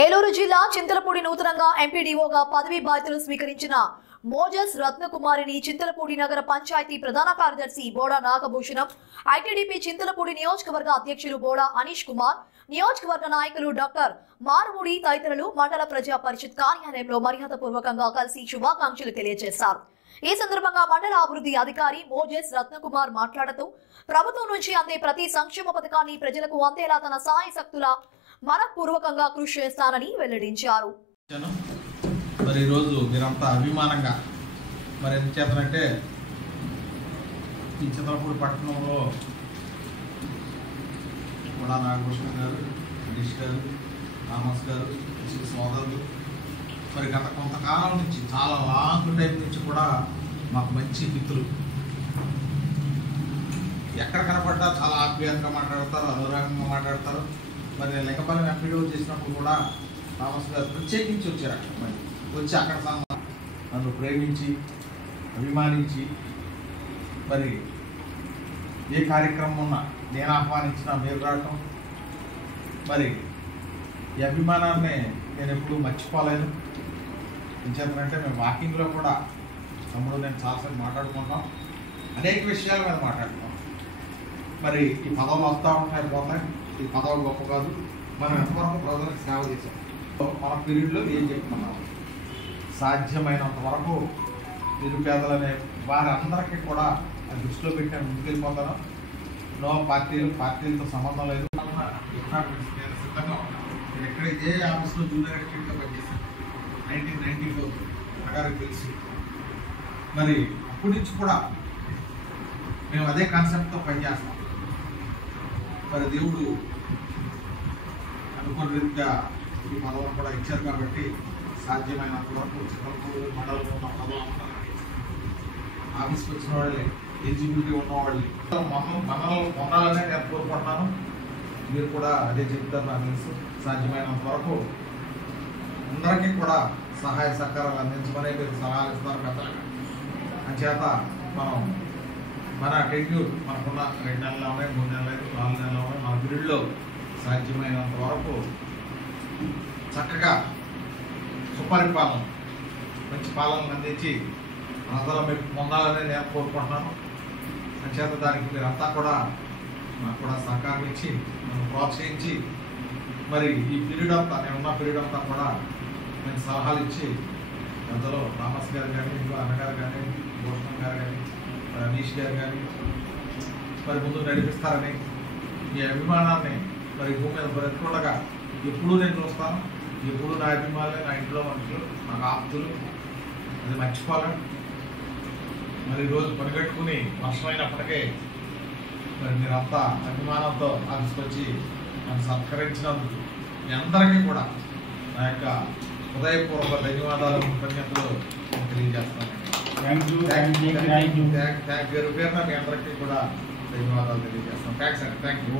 ఏలూరు జిల్లా చింతలపూడి నూతనంగా ఎంపీడీఓగా పదవి బాధ్యతలు స్వీకరించిన మోజస్ రత్నకుమారిని చింతలపూడి నగర పంచాయతీ ప్రధాన కార్యదర్శి బోడా నాగభూషణం, ఐటీడీపీ చింతలపూడి నియోజకవర్గ అధ్యక్షులు బోడా అనీష్ కుమార్, నియోజకవర్గ నాయకులు డాక్టర్ మారుమూడి తదితరులు మండల ప్రజా పరిషత్ కార్యాలయంలో మర్యాదపూర్వకంగా కలిసి శుభాకాంక్షలు తెలియజేశారు. ఈ సందర్భంగా మండల అభివృద్ధి అధికారి మోజస్ రత్నకుమార్ మాట్లాడుతూ ప్రభుత్వం నుంచి అందే ప్రతి సంక్షేమ పథకాన్ని ప్రజలకు అందేలా తన సాయశక్తుల మనపూర్వకంగా కృషి చేస్తానని వెల్లడించారు. మరి ఈరోజు మీరంతా అభిమానంగా మరి ఎంత చేతనంటే ఈ చింతలపూడి పట్టణంలో కూడా నాగభూషణం గారు, హరీష్ గారు, థామస్ గారు, సోదరులు మరి గత కొంతకాలం నుంచి చాలా లాంగ్ టైం నుంచి కూడా మాకు మంచి మిత్రులు. ఎక్కడ కనపడ్డా చాలా ఆప్యాయంగా మాట్లాడతారు, అనురాగంగా మాట్లాడతారు. మరి లెక్కపల్లి ఎంపీడీఓ చేసినప్పుడు కూడా థామస్ గారు ప్రత్యేకించి వచ్చారు. అక్కడ మరి వచ్చి అక్కడ నన్ను ప్రేమించి అభిమానించి మరి ఏ కార్యక్రమం ఉన్నా నేను ఆహ్వానించినా మీరు రావటం, మరి ఈ అభిమానాన్ని నేను ఎప్పుడూ మర్చిపోలేను. ఎంచేతంటే మేము వాకింగ్లో కూడా తమ్ముడు నేను చాలాసార్లు మాట్లాడుకుంటాం, అనేక విషయాల మీద మాట్లాడుతాం. మరి ఈ పదవులు వస్తూ ఉంటాయి, పోతాయి. ఈ పదవులు గొప్ప కాదు, మనం ఎంతవరకు ప్రజలకు సేవ చేసాం. మన పీరియడ్లో ఏం చెప్తున్నాం, సాధ్యమైనంత వరకు నిరుపేదలనే వారందరికీ కూడా ఆ దృష్టిలో పెట్టాను, ముందుకెళ్ళిపోతాను. నో పార్టీలతో సంబంధం లేదు. సిద్ధంగా ఉన్నాను. నేను ఎక్కడ ఏ ఆఫీస్లో జూనియర్ అసిస్టెంట్గా పనిచేశాను 1994 ప్రకారం తెలుసు. మరి అప్పటి నుంచి కూడా మేము అదే కాన్సెప్ట్తో పనిచేస్తాం. మరి దేవుడు అనుకున్న రీతిగా ఈ పదవులను కూడా ఇచ్చారు కాబట్టి సాధ్యమైనంత వరకు చింతలపూడి మండలంలో ఉన్న పదవులు ఆఫీస్కి వచ్చిన వాళ్ళే, ఎలిజిబిలిటీ ఉన్నవాళ్ళే మనల్ని పొందాలనే నేను కోరుకుంటున్నాను. మీరు కూడా అదే చెప్తారు నాకు తెలుసు. సాధ్యమైనంత వరకు అందరికీ కూడా సహాయ సహకారాలు అందించమనే మీరు సలహాలు ఇస్తున్నారు పెద్దలుగా. అంచేత మనం మన టెన్యూర్ మనకున్న 2 నెలలు ఉన్నాయి, 3 నెలలు అయితే 4 నెలలు ఉన్నాయి. మన పీరియడ్లో సాధ్యమైనంత వరకు చక్కగా సుపరిపాలన, మంచి పాలనను అందించి ప్రజల మీకు పొందాలని నేను కోరుకుంటున్నాను. అంచేత దానికి మీరంతా కూడా నాకు కూడా సహకారం ఇచ్చి నన్ను ప్రోత్సహించి మరి ఈ పీరియడ్ అంతా నేనున్న పీరియడ్ అంతా కూడా మంచి సలహాలు ఇచ్చి పెద్దలు థామస్ గారు కానీ, ఇంకో అన్నగారు కానీ, భూషణం గారు కానీ, అనీష్ గారు కానీ మరి ముందు నడిపిస్తారని మీ అభిమానాన్ని మరి భూమి మీద బ్రతికుండగా ఎప్పుడూ నేను చూస్తాను. ఎప్పుడూ నా అభిమానులే, నా ఇంట్లో మనుషులు, నాకు ఆప్తులు, అది మర్చిపోలేను. మరి ఈరోజు పనిగట్టుకుని వర్షమైనప్పటికే మరి మీరంతా అభిమానంతో ఆఫీస్కొచ్చి నన్ను సత్కరించినందుకు మీ అందరికీ కూడా నా యొక్క హృదయపూర్వక ధన్యవాదాలు, కృతజ్ఞతలు తెలియజేస్తాను. పేరున మీ అందరికీ కూడా ధన్యవాదాలు తెలియజేస్తాను. థ్యాంక్స్ అండి. Thank you.